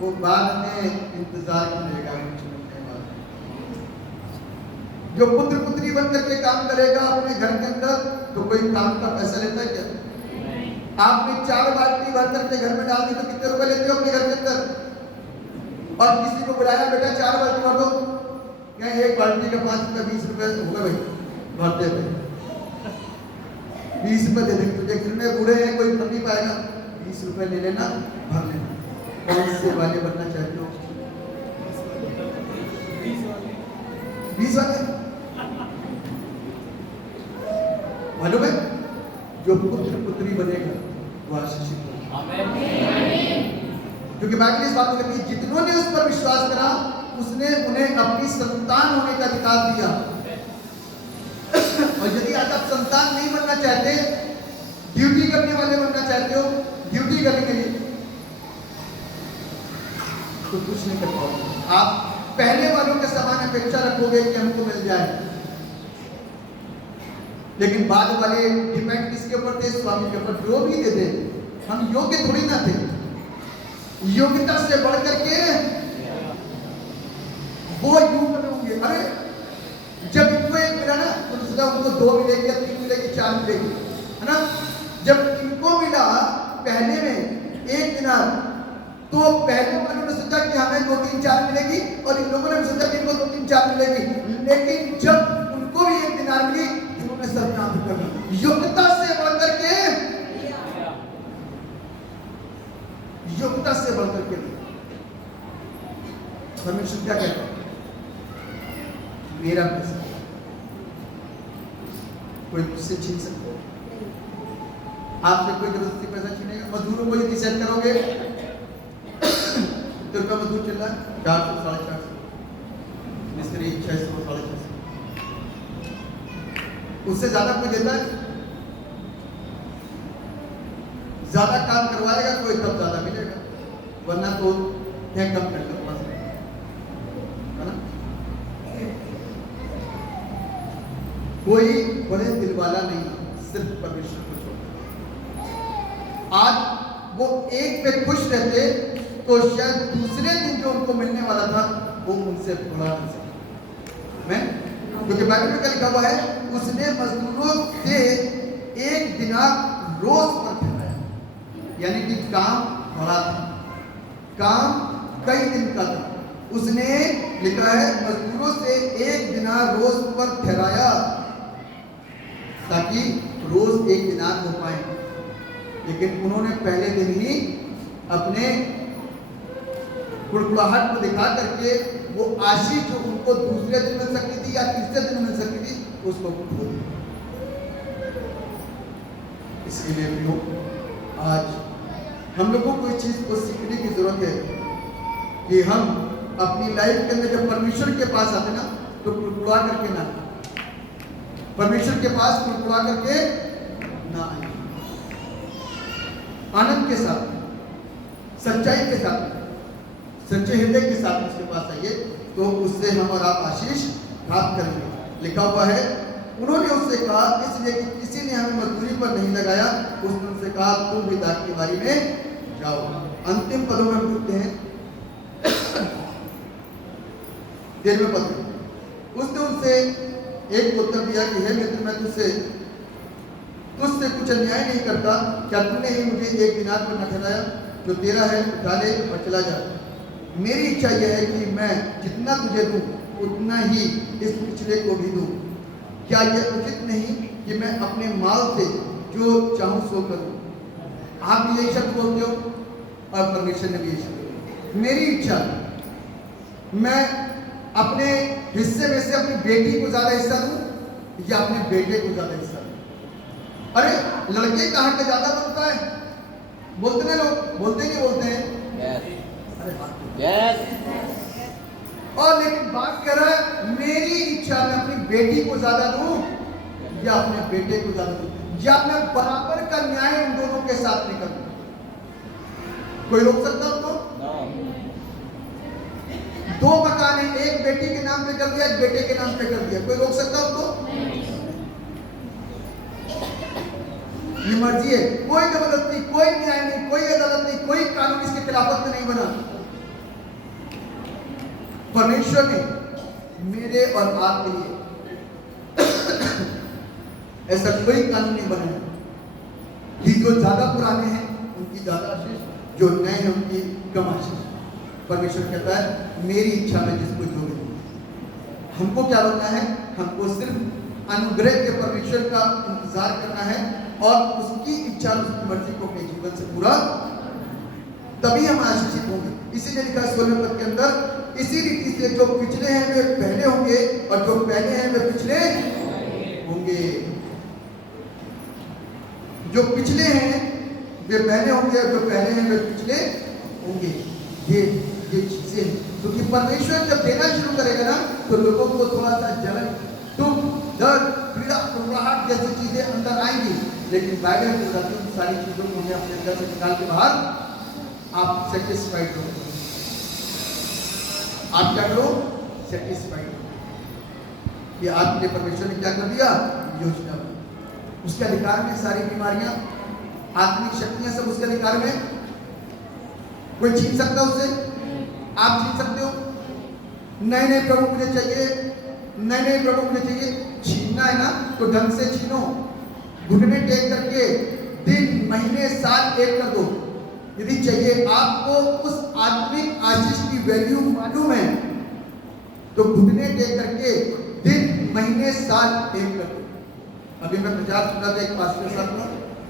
वो बाद में इंतजार करेगा। जो पुत्र पुत्री बन करके काम करेगा अपने घर के अंदर, तो कोई काम का पैसा लेता है क्या? आपने 4 बाल्टी भर करके घर में डाल दी तो कितने रुपए लेते हो अपने घर के अंदर? और किसी को बुलाया, बेटा 4 बाल्टी भर दो, क्या 1 बाल्टी का 5 रुपए 20 रुपए होगा भाई, भरते थे 20 रुपए दे देंगे तुझे, घर में बूढ़े हैं कोई भर नहीं पाएगा, 20 रुपए ले लेना, भर लेना। कौन से वाले बनना चाहते हो? 20 वाले। मालूम है जो पुत्र पुत्री बनेगा वो आशीषित होगा। क्योंकि बाइबल इस बात को कहती है, जितनों ने उस पर विश्वास करा उसने उन्हें अपनी संतान होने का अधिकार दिया। और यदि आज आप संतान नहीं बनना चाहते, ड्यूटी करने वाले बनना चाहते हो, ड्यूटी करने के लिए तो कुछ नहीं कर पाओगे। आप पहले वालों के समान अपेक्षा रखोगे कि हमको मिल जाए, लेकिन बाद वाले डिपेंड किसके ऊपर थे? स्वामी के ऊपर। जो भी दे दे, हम योग्य थोड़ी ना थे, योग्यता से बढ़ करके वो युग में होंगे। अरे जब इनको 1 मिला ना तो सोचा उनको 2 मिलेगी या 3 मिलेगी, 4 मिलेगी, है ना? जब इनको मिला पहले में 1 दिनार, तो पहले वालों ने सोचा कि हमें 2, 3, 4 मिलेगी, और इन लोगों ने भी सोचा कि इनको 2, 3, 4 मिलेगी। लेकिन जब उनको भी 1 दिनार मिली, उन्होंने सब काम कर दिया। योग्यता से बढ़कर के, योग्यता से बढ़कर के परमेश्वर क्या कहता है? मेरा पैसा कोई तुझसे छीन सकता है? आपसे कोई जबरदस्ती पैसा छीनेगा? मजदूरों को यदि सेट करोगे तो रुपया मजदूर चल रहा है 400, 450, मिस्त्री 600, 650, उससे ज्यादा कोई देता है? ज्यादा काम करवाएगा कोई तब ज्यादा मिलेगा, वरना तो क्या कम कर लो, है ना? कोई बड़े दिल वाला नहीं, सिर्फ परमेश्वर को छोड़कर। आज वो 1 पे खुश रहते तो शायद दूसरे दिन जो उनको मिलने वाला था वो उनसे थोड़ा मिल सके। मैं क्योंकि बाइबल में क्या लिखा हुआ है? उसने मजदूरों से एक दिनार रोज पर ठहराया, यानी कि काम बड़ा था, काम कई दिन का था। उसने लिखा है मजदूरों से एक दिनार रोज पर ठहराया ताकि रोज एक दिनार हो पाए। लेकिन उन्होंने पहले दिन ही अपने कुड़कुड़ाहट को दिखा करके वो आशीष जो उनको दूसरे दिन मिल सकती थी या तीसरे दिन मिल सकती थी उसको खो दिया। इसलिए भी आज हम लोगों को इस चीज को सीखने की जरूरत है कि हम अपनी लाइफ के अंदर जब परमेश्वर के पास आते ना तो कुड़कुड़ा करके ना, परमेश्वर के पास कुड़कुड़ा करके ना आए, आनंद के साथ, सच्चाई के साथ, सच्चे हृदय के साथ उसके पास आइए, तो उससे हम और आप आशीष प्राप्त करेंगे। लिखा हुआ है उन्होंने उससे कहा इसलिए कि किसी ने हमें मजदूरी पर नहीं लगाया। उसने उनसे कहा तुम भी दाख की बारी में जाओ। अंतिम पदों में हम लिखते हैं 13वें पद में, उसने उनसे एक उत्तर दिया कि हे मित्र, मैं तुझसे कुछ अन्याय नहीं करता। क्या तूने ही मुझे एक दिनार पर न ठहराया? जो तेरा है उठा ले और चला जा। मेरी इच्छा यह है कि मैं जितना तुझे दूं उतना ही इस पिछले को भी दूं। क्या यह उचित नहीं कि मैं अपने माल से जो चाहूं सो करूं? आप भी यही शब्द बोलते हो और परमेश्वर ने भी यही शब्द। मेरी इच्छा, मैं अपने हिस्से में से अपनी बेटी को ज्यादा हिस्सा दूं या अपने बेटे को ज्यादा हिस्सा दूं? अरे लड़के कहाँ का ज्यादा बनता है? बोलते हैं लोग, बोलते नहीं बोलते हैं? yes. और लेकिन बात कर रहा है मेरी इच्छा मैं अपनी बेटी को ज्यादा दूं या अपने बेटे को ज्यादा दूं, या मैं बराबर का न्याय उन दोनों के साथ नहीं करूं। कोई रोक सकता उनको? दो मकान है, एक बेटी के नाम पे कर दिया, एक बेटे के नाम पे कर दिया, कोई रोक सकता उनको? ये मर्जी है, कोई जबरदस्ती, कोई न्याय नहीं, कोई अदालत नहीं, कोई कानून इसके खिलाफत में नहीं बना। परमेश्वर ने मेरे और आपके लिए ऐसा कोई कानून नहीं बनाया कि जो ज्यादा पुराने हैं उनकी ज्यादा आशीष, जो नए हैं उनकी कम आशीष। परमेश्वर कहता है मेरी इच्छा में जिसको जो दूं। हमको क्या होना है? हमको सिर्फ अनुग्रह के परमेश्वर का इंतजार करना है और उसकी इच्छा, उसकी मर्जी को अपने जीवन से पूरा, तभी हम आशीषित होंगे। इसीलिए लिखा है 16वें पद के अंदर, इसी रीति से जो पिछले हैं वे पहले होंगे और जो पहले हैं वे पिछले होंगे। जो पिछले हैं वे पहले होंगे और जो पहले हैं वे पिछले होंगे। ये चीजें, क्योंकि परमेश्वर जब देना शुरू करेगा ना तो लोगों को थोड़ा सा जलन, दुख, दर्द, पीड़ा, घबराहट जैसी चीजें अंदर आएंगी। लेकिन बाइबल में बताती है उन सारी चीजों को हमें अपने अंदर से निकाल के बाहर आप सेटिस्फाइड हो। आप क्या करो? सेटिस्फाइड हो कि आपके लिए परमेश्वर ने क्या कर दिया? योजना बनी। उसके अधिकार में सारी बीमारियां, आत्मिक शक्तियां सब उसके अधिकार में। कोई छीन सकता उससे? आप छीन सकते हो? नहीं नहीं प्रभु मुझे चाहिए, नहीं नहीं प्रभु मुझे चाहिए। छीनना है ना तो ढंग से छीनो, घुटने टेक करके दिन, महीने, साल एक कर दो। यदि चाहिए आपको उस आत्मिक आशीष की वैल्यू मालूम है तो घुटने टेक करके दिन, महीने, साल एक कर दो। अभी मैं प्रचार सुना था एक पास्टर साहब का,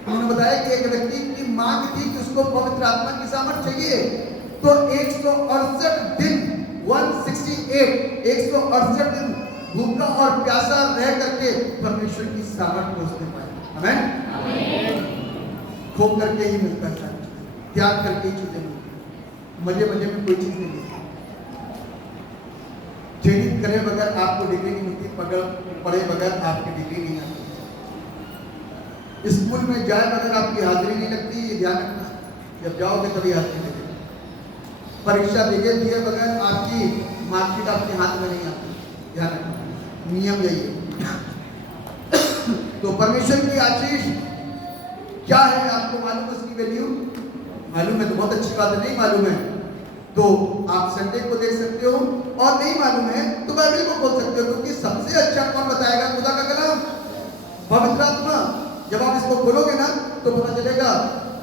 उन्होंने बताया कि एक व्यक्ति की मांग थी कि उसको पवित्र आत्मा की सामर्थ चाहिए, तो 168 दिन 168 दिन भूखा और प्यासा रह करके परमेश्वर की सामर्थ को उसने पाया। आमीन। खो करके ही मिलता है, त्याग करके ही चीजें मिलती है, मजे मजे में कोई चीज नहीं मिलती। ट्रेनिंग करे बगैर आपको डिग्री नहीं मिलती, पढ़े बगैर आपकी डिग्री नहीं आती। स्कूल में जाए बगैर आपकी हाजिरी नहीं लगती, ये ध्यान रखना। जब जाओगे तभी हाजिरी लगेगी। परीक्षा दिए बगैर आपकी मार्कशीट आपके हाथ में नहीं आती, ध्यान रखना। नियम यही है। तो परमेश्वर की आशीष क्या है आपको मालूम है? उसकी वैल्यू मालूम है तो बहुत अच्छी बात है। नहीं मालूम है तो आप संडे को देख सकते हो, और नहीं मालूम है तो बाइबल को खोल सकते हो, क्योंकि सबसे अच्छा कौन बताएगा? खुदा का कलाम, पवित्र आत्मा। जब आप इस खोलोगे ना तो पता चलेगा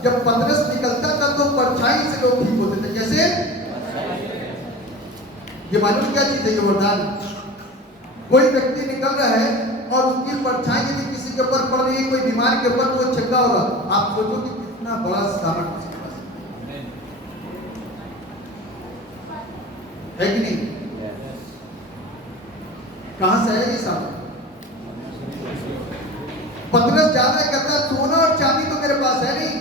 जब पतरस निकलता था तो परछाई से लोग ठीक होते थे। कैसे? ये मालूम क्या चीज है? ये वरदान। कोई व्यक्ति निकल रहा है और उसकी परछाई यदि किसी के ऊपर पड़ रही है, कोई बीमार के ऊपर, तो वो चंगा होगा। आप सोचो कि कितना बड़ा सामर्थ्य उसके पास है कि नहीं? कहां से है ये सामर्थ्य? पतरस ज्यादा कहता, सोना और चांदी तो मेरे पास है नहीं,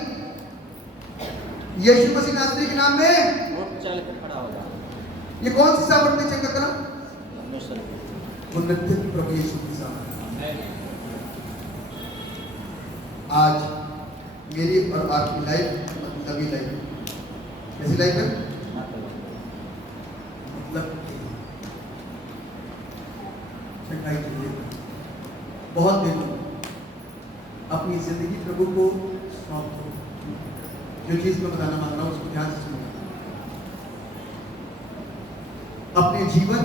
यीशु मसीह नासरी के नाम में चल के खड़ा हो जा। ये कौन सी सामर्थ्य चेक करना? उन्नति प्रभु यीशु की सामर्थ्य। आज मेरी और आपकी लाइफ मतलब लाइफ कैसी लाइफ है? मतलब चंगाई के लिए बहुत दिन अपनी जिंदगी प्रभु को सौंप दो। जो चीज मैं बताना मान रहा हूं उसको ध्यान से सुनिए। अपने जीवन,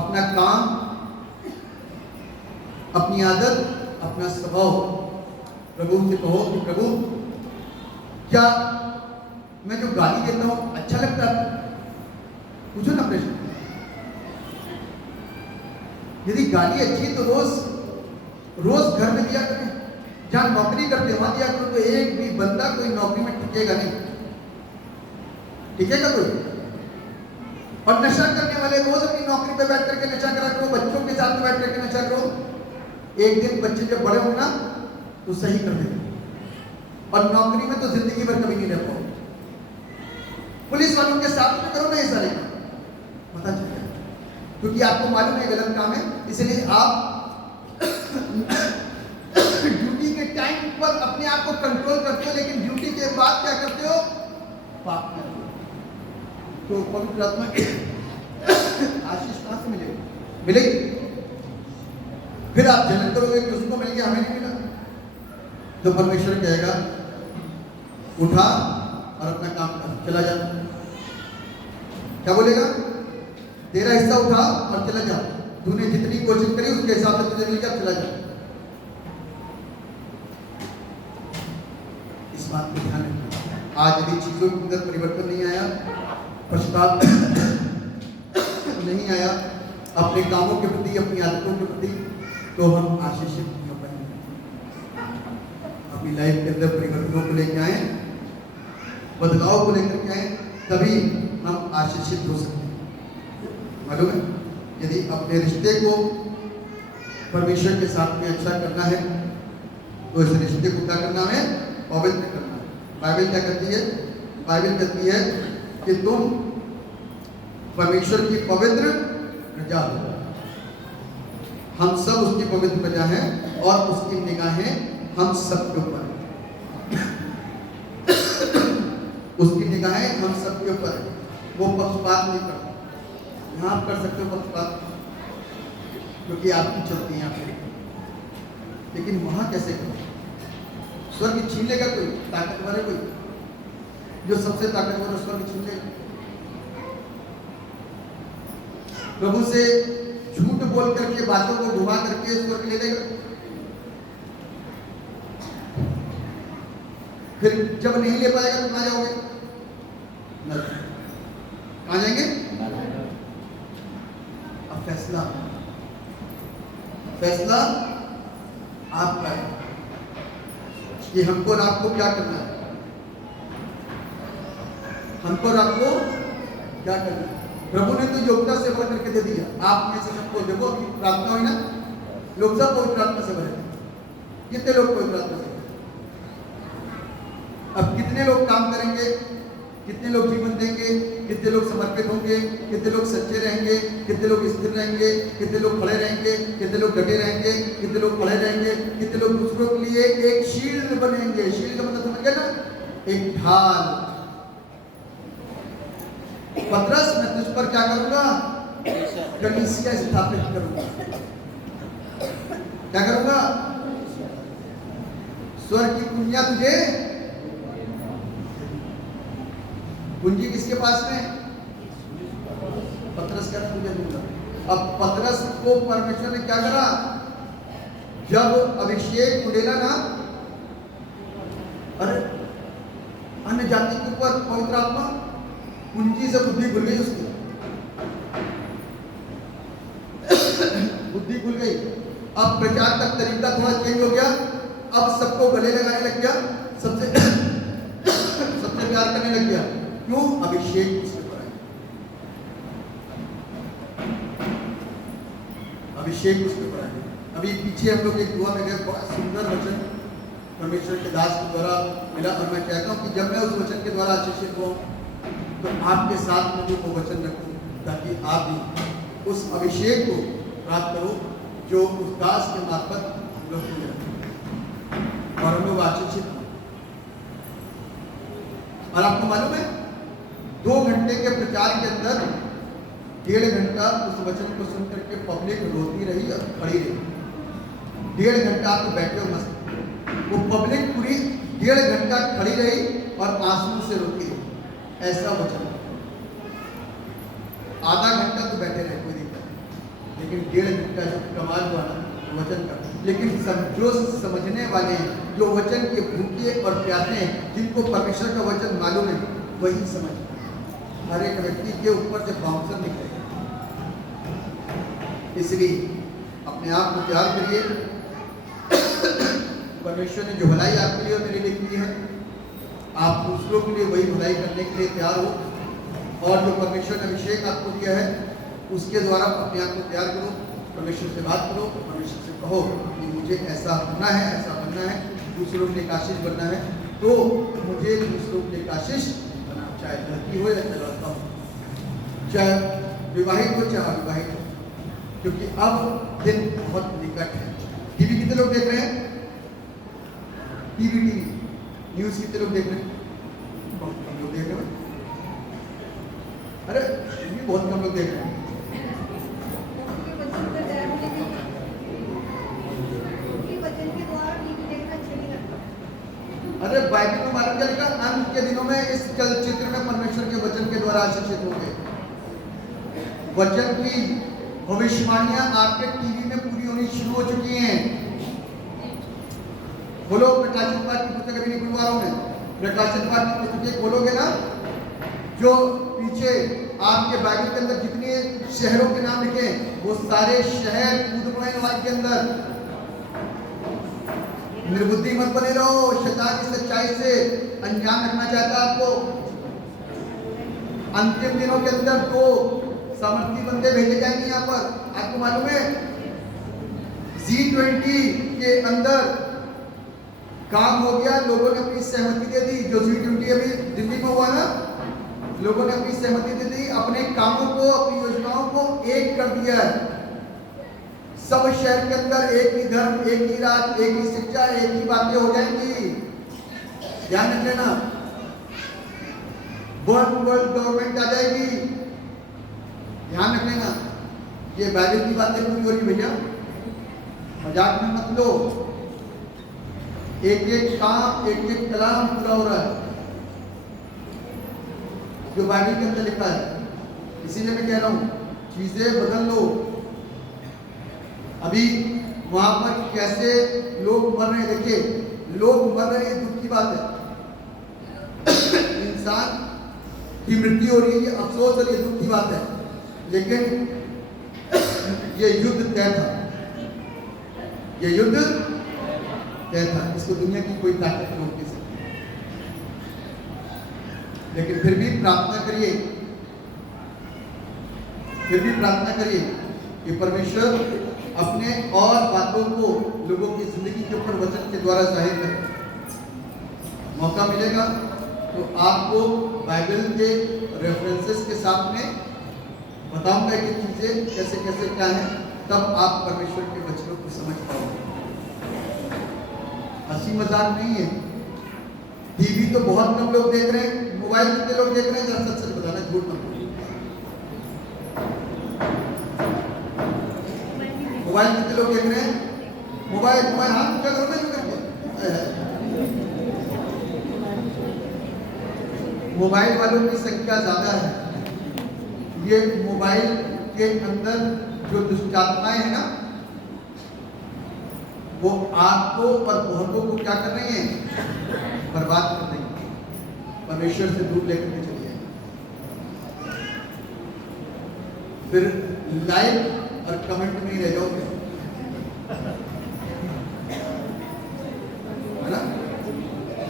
अपना काम, अपनी आदत, अपना स्वभाव प्रभु से कहो कि प्रभु क्या मैं जो गाली देता हूं अच्छा लगता है? पूछो ना प्रश्न। यदि गाली अच्छी तो रोज घर में दिया करें। जहां नौकरी करते वहां दिया करो, तो एक भी बंदा कोई नौकरी में टिकेगा नहीं। टिकेगा कोई? और नशा करने वाले रोज अपनी नौकरी पे बैठ करके नशा करा करो, बच्चों के साथ बैठ करके नशा करो। एक दिन बच्चे जब बड़े होंगे ना तो सही कर देंगे, और नौकरी में तो जिंदगी भर कभी नहीं रह पाओगे। पुलिस वालों के साथ में करो ना ये सारे काम, पता चलेगा, क्योंकि आपको मालूम है गलत काम है। इसलिए आप ड्यूटी के टाइम पर अपने आप को कंट्रोल करते हो, लेकिन ड्यूटी के बाद क्या करते हो? पाप करते हो। तो पवित्र आत्मा आशीष कहां से मिलेगी? फिर आप जलन करोगे कि उसको मिल गया, हमें नहीं मिला। तो परमेश्वर कहेगा उठा और अपना काम कर, चला जा। क्या बोलेगा? तेरा हिस्सा उठा और चला जा। तूने जितनी कोशिश करी उसके हिसाब से तुझे मिल गया, चला जा। इस बात को ध्यान रखिए। आज यदि चीजों के अंदर परिवर्तन नहीं आया, पश्चाताप नहीं आया अपने कामों के प्रति, अपनी आदतों के प्रति, तो हम आशीषित नहीं हो पाएंगे। अपनी लाइफ के अंदर परिवर्तनों को लेकर आए, बदलाव को लेकर के आए, तभी हम आशीषित हो सकते हैं। मालूम है, यदि अपने रिश्ते को परमेश्वर के साथ में अच्छा करना है तो इस रिश्ते को क्या करना है? पवित्र करना है। बाइबल क्या कहती है? बाइबल कहती है कि तुम परमेश्वर की पवित्र प्रजा हो। हम सब उसकी पवित्र प्रजा हैं और उसकी निगाहें हम सब के ऊपर है। उसकी निगाहें हम सब के ऊपर है। वो पक्षपात नहीं करता। यहाँ आप कर सकते हो पक्षपात, क्योंकि आपकी चलती है यहाँ पे, लेकिन वहां कैसे करो? स्वर्ग छीन लेगा कोई? ताकतवर है कोई जो सबसे ताकतवर है? स्वर्ग छीन लेगा? प्रभु से झूठ बोल करके, बातों को घुमा करके स्वर्ग ले लेगा? फिर जब नहीं ले पाएगा तो कहां जाओगे? कहां जाएंगे? अब फैसला आपका है कि हमको और आपको क्या करना है। हमको और आपको क्या करना है? प्रभु ने तो योग्यता से भर करके दे दिया। आप में से सबको देखो, प्रार्थना हुई ना, लोग सब पवित्र आत्मा से भरे। कितने लोग पवित्र आत्मा से भरे? अब कितने लोग काम करेंगे? कितने लोग जीवन देंगे? कितने लोग समर्पित होंगे? कितने लोग सच्चे रहेंगे? कितने लोग स्थिर रहेंगे? कितने लोग खड़े रहेंगे? कितने लोग डटे रहेंगे? कितने लोग खड़े रहेंगे? कितने लोग दूसरों के लिए एक शील्ड बनेंगे? शील्ड का मतलब समझ गए ना? एक ढाल। पतरस, मैं तुझ पर क्या करूंगा? कलीसिया स्थापित करूंगा। क्या करूंगा? स्वर्ग की कुंजियां तुझे। कुंजी किसके पास में? पतरस का तुझे दूंगा। अब पतरस को परमेश्वर ने क्या करा? जब अभिषेक उड़ेला ना, अरे अन्य जाति के ऊपर पवित्र आत्मा कुंजी से बुद्धि खुल गई उसकी, बुद्धि खुल गई। अब प्रचार का तरीका थोड़ा चेंज हो गया, अब सबको गले लगाने लग गया, सबसे प्यार करने लग गया। क्यों? अभिषेक उसके ऊपर है, अभिषेक उसके ऊपर है। अभी पीछे हम लोग एक दुआ में गए, बड़ा सुंदर वचन परमेश्वर के दास के द्वारा मिला, और मैं कहता हूँ कि जब मैं उस वचन के द्वारा आशीषित हूँ तो आपके साथ में भी वो वचन रखूँ, ताकि आप भी उस अभिषेक को प्राप्त करो जो उस दास के मार्फत हम लोग मिले और हम लोग आशीषित हों। और आपको मालूम है 2 घंटे के प्रचार के अंदर 1.5 घंटा उस वचन को सुन करके पब्लिक रोती रही और खड़ी रही। 1.5 घंटा आप तो बैठे हो मस्त, वो पब्लिक पूरी 1.5 घंटा खड़ी रही और आंसू से रोती रही। ऐसा वचन, आधा घंटा तो बैठे रहे कोई दिक्कत नहीं, लेकिन 1.5 घंटा जो कमाल हुआ ना वचन का। लेकिन जो समझने वाले हैं, जो वचन के भूखे और प्यासे हैं, जिनको परमेश्वर का वचन मालूम है, वही समझ। हर एक व्यक्ति के ऊपर से बाउंसर निकलेगा। इसलिए अपने आप को तैयार करिए। परमेश्वर ने जो भलाई आपके लिए और मेरे लिए की है, आप दूसरों के लिए वही भलाई करने के लिए तैयार हो। और जो परमेश्वर ने अभिषेक आपको दिया है, उसके द्वारा अपने आप को तैयार करो। परमेश्वर से बात करो, परमेश्वर से कहो कि मुझे ऐसा होना है, ऐसा बनना है, दूसरों के लिए आशीष बनना है, तो मुझे दूसरों के लिए आशीष बना, चाहे लड़की हो या लड़का हो, चाहे विवाहित हो चाहे अविवाहित हो, क्योंकि अब दिन बहुत निकट है। टीवी कितने लोग देख रहे हैं? टीवी न्यूज कितने लोग देख रहे हैं? बहुत कम लोग देख रहे हैं। अरे ये बहुत कम लोग देख रहे हैं। अरे बाइबल में मालूम क्या लिखा? अंत के दिनों में इस चलचित्र में परमेश्वर के वचन के द्वारा आशीषित होंगे। वचन की भविष्यवाणियां आपके टीवी में पूरी होनी शुरू हो चुकी हैं। खोलो प्रकाशित वाक्य की पुस्तक, अभी नहीं खुलवा रहा हूं मैं, प्रकाशित वाक्य की पुस्तक खोलोगे ना, जो पीछे आपके बाइबल के अंदर जितने शहरों के नाम लिखे वो सारे शहर कूद पड़े वाक्य के अंदर। निर्बुद्धि मत बने रहो, शैतान की सच्चाई से अनजान रखना चाहता है आपको। अंतिम दिनों के अंदर 2 सामर्थी बंदे भेजे जाएंगे यहाँ पर। आपको मालूम है G20 के अंदर काम हो गया, लोगों ने अपनी सहमति दे दी। जो G20 अभी दिल्ली में हुआ ना, लोगों ने अपनी सहमति दे दी, अपने कामों को, अपनी योजनाओं को एक कर दिया है। सब शहर के अंदर एक ही धर्म, एक ही राज, एक ही शिक्षा, एक ही बातें हो जाएंगी। ध्यान रख लेना, वर्ल्ड गवर्नमेंट आ जाएगी। ध्यान रख लेना, ये बाइबल की बातें पूरी हो रही भैया, मजाक में मत लो। एक एक काम, एक एक कलाम पूरा हो रहा है जो बाइबल के अंदर लिखा है। इसीलिए मैं कह रहा हूं चीजें बदल लो। अभी वहां पर कैसे लोग मर रहे हैं, देखिए लोग मर रहे हैं, दुख की बात है। इंसान की मृत्यु हो रही है, ये अफसोस और ये दुख की बात है। लेकिन ये युद्ध तय था, ये युद्ध तय था, इसको दुनिया की कोई ताकत नहीं रोक सकती। लेकिन फिर भी प्रार्थना करिए, फिर भी प्रार्थना करिए कि परमेश्वर अपने और बातों को लोगों की जिंदगी के ऊपर वचन के द्वारा जाहिर करे। मौका मिलेगा तो आपको बाइबल के रेफरेंसेस के साथ में बताऊंगा कि चीजें कैसे कैसे क्या है, तब आप परमेश्वर के वचनों को समझ पाओगे। हंसी मजाक नहीं है। टीवी तो बहुत कम लोग देख रहे हैं, मोबाइल कितने लोग देख रहे हैं? जरा सच सच बताना, झूठ मत बोलो। मोबाइल कितने लोग देख रहे हैं? मोबाइल मोबाइल हाथ क्या करो ना करके। मोबाइल वालों की संख्या ज्यादा है। ये मोबाइल के अंदर जो दुष्टात्माएं हैं ना, वो आपको और बहुतों को क्या कर रही हैं? बर्बाद कर रही हैं, परमेश्वर से दूर लेकर के चली जाएगी। फिर लाइक और कमेंट में ही रह जाओगे, है ना?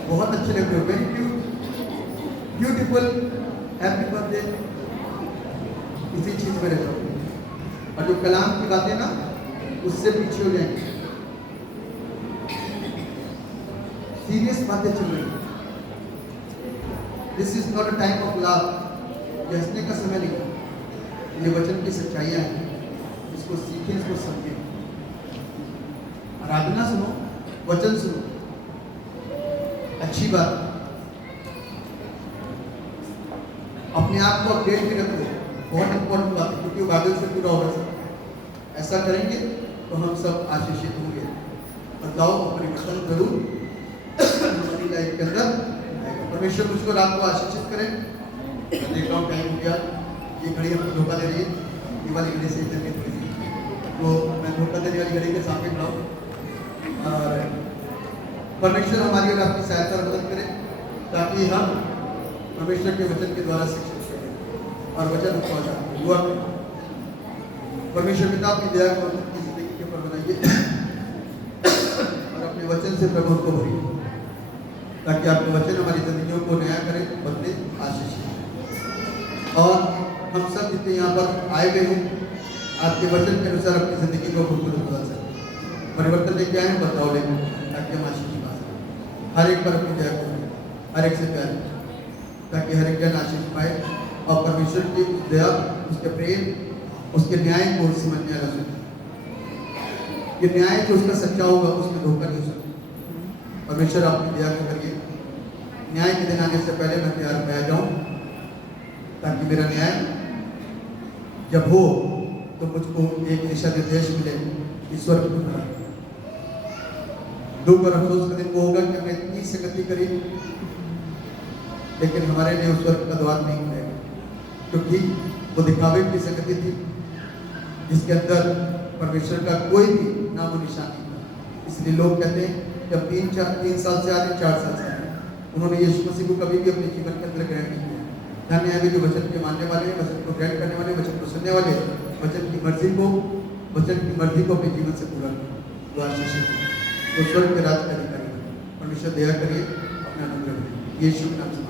बहुत अच्छे लग रहे हो, very cute, beautiful, happy birthday, इसी चीज में रह जाओगे। और जो कलाम की बातें ना उससे पीछे हो जाएंगे। सीरियस बातें चल रही है। This is not a time of love, ये हंसने का समय नहीं है। ये वचन की सच्चाइयां हैं, इसको सीखें, इसको समझें। आराधना सुनो, वचन सुनो, अच्छी बात। अपने आप को अपडेट में रखो, बहुत इंपॉर्टेंट बात है, क्योंकि बाइबल से पूरा होगा सब। ऐसा करेंगे तो हम सब आशीषित होंगे। बदलाव परिवर्तन जरूर हमारी लाइफ के अंदर आएगा। परमेश्वर मुझको रात को आशीषित करें। मैं देख रहा हूँ टाइम हो गया, ये घड़ी हमको धोखा दे रही है, ये वाली घड़ी से इधर नहीं, तो मैं धोखा देने वाली घड़ी के सामने खड़ा हूँ। और परमेश्वर हमारी और आपकी सहायता मदद करे, ताकि हम परमेश्वर के वचन के द्वारा शिक्षित करें और वचन उत्पादन हुआ। परमेश्वर पिता अपनी दया को की जिंदगी के ऊपर बनाइए और अपने वचन से प्रभु को भरिए, ताकि आपके वचन हमारी जिंदगियों को नया करें, बदले, आशीष। और हम सब जितने यहाँ पर आए हुए हैं, आपके वचन के अनुसार अपनी जिंदगी को खूबसूरत बदल सकें, परिवर्तन लेके आए, बदलाव लेके, ताकि हम आशीष की बात हर एक पर अपनी दया करें, हर एक से प्यार, ताकि हर एक जन आशीष पाए और परमेश्वर की दया, उसके प्रेम, उसके न्याय को समझने वाला सुने। ये न्याय जो उसका सच्चा होगा, उसमें धोखा नहीं हो सकता। परमेश्वर आपकी दया को करिए, न्याय के दिन आने से पहले मैं तैयार पाया जाऊं, ताकि मेरा न्याय जब हो तो मुझको एक दिशा निर्देश मिले, ईश्वर की तरह। दुख और अफसोस का दिन वो होगा कि हमने इतनी संगति करी, लेकिन हमारे लिए उस स्वर्ग का द्वार नहीं खुलेगा, क्योंकि वो दिखावे की संगति थी, जिसके अंदर परमेश्वर का कोई भी नामो निशान नहीं था। इसलिए लोग कहते हैं, जब 3 साल से आए, 4 साल से आए, उन्होंने यीशु मसीह को कभी भी अपने जीवन के अंदर ग्रहण नहीं किया। धन्य है वे जो वचन के मानने वाले, वचन को ग्रहण करने वाले, वचन को सुनने वाले, वचन की मर्जी को अपने जीवन से पूरा तो आशीषित तो स्वर्ग के राज का अधिकारी। परमेश्वर दया करिए, अपना अनुग्रह करिए, यीशु के नाम से।